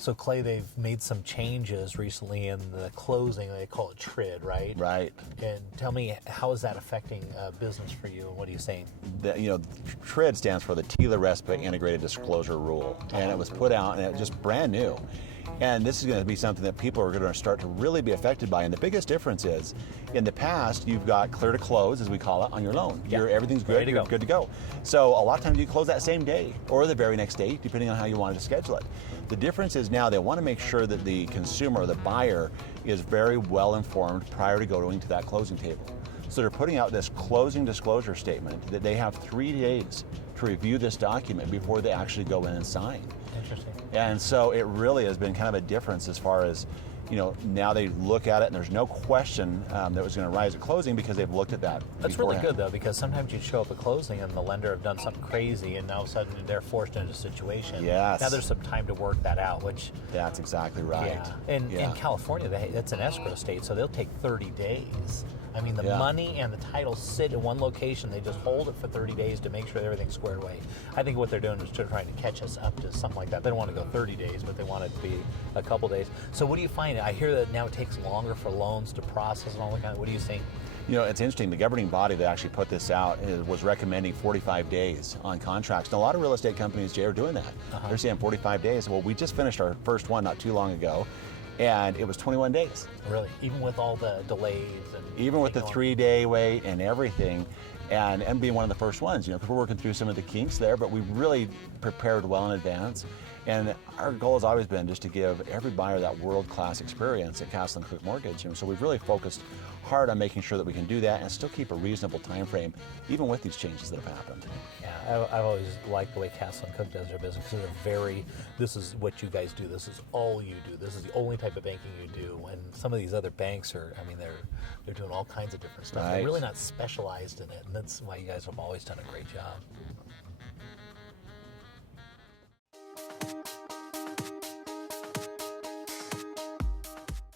So Clay, they've made some changes recently in the closing. They call it TRID, right? Right. And tell me, how is that affecting business for you, and what are you saying? TRID stands for the TILA-RESPA Integrated Disclosure Rule, and it was put out, and it's just brand new. And this is going to be something that people are going to start to really be affected by. And the biggest difference is, in the past, you've got clear to close, as we call it, on your loan. Yeah. Everything's good, you're good to go. So a lot of times you close that same day or the very next day, depending on how you wanted to schedule it. The difference is now they want to make sure that the consumer, the buyer, is very well informed prior to going to that closing table. So they're putting out this closing disclosure statement that they have 3 days to review this document before they actually go in and sign. Interesting. And so it really has been kind of a difference as far as, now they look at it and there's no question that was going to rise at closing because they've looked at that. That's beforehand. really good, though, because sometimes you'd show up at closing and the lender have done something crazy, and now all of a sudden they're forced into a situation. Yes. Now there's some time to work that out, which... That's exactly right. Yeah. And in California, that's an escrow state, so they'll take 30 days. I mean, the money and the title sit in one location. They just hold it for 30 days to make sure everything's squared away. I think what they're doing is trying to catch us up to something like that. They don't want to go 30 days, but they want it to be a couple days. So what do you find? I hear that now it takes longer for loans to process and all that kind of... What do you think? It's interesting. The governing body that actually put this out was recommending 45 days on contracts. And a lot of real estate companies, Jay, are doing that. They're saying 45 days. Well, we just finished our first one not too long ago, and it was 21 days. Really? Even with all the delays? Even with the 3-day wait and everything, and being one of the first ones, because we're working through some of the kinks there, but we really prepared well in advance. And our goal has always been just to give every buyer that world-class experience at Castle & Cooke Mortgage. And so we've really focused hard on making sure that we can do that and still keep a reasonable time frame, even with these changes that have happened. Yeah, I've always liked the way Castle & Cooke does their business, because this is what you guys do, this is all you do, this is the only type of banking you do. And some of these other banks they're doing all kinds of different stuff. Right. They're really not specialized in it, and that's why you guys have always done a great job.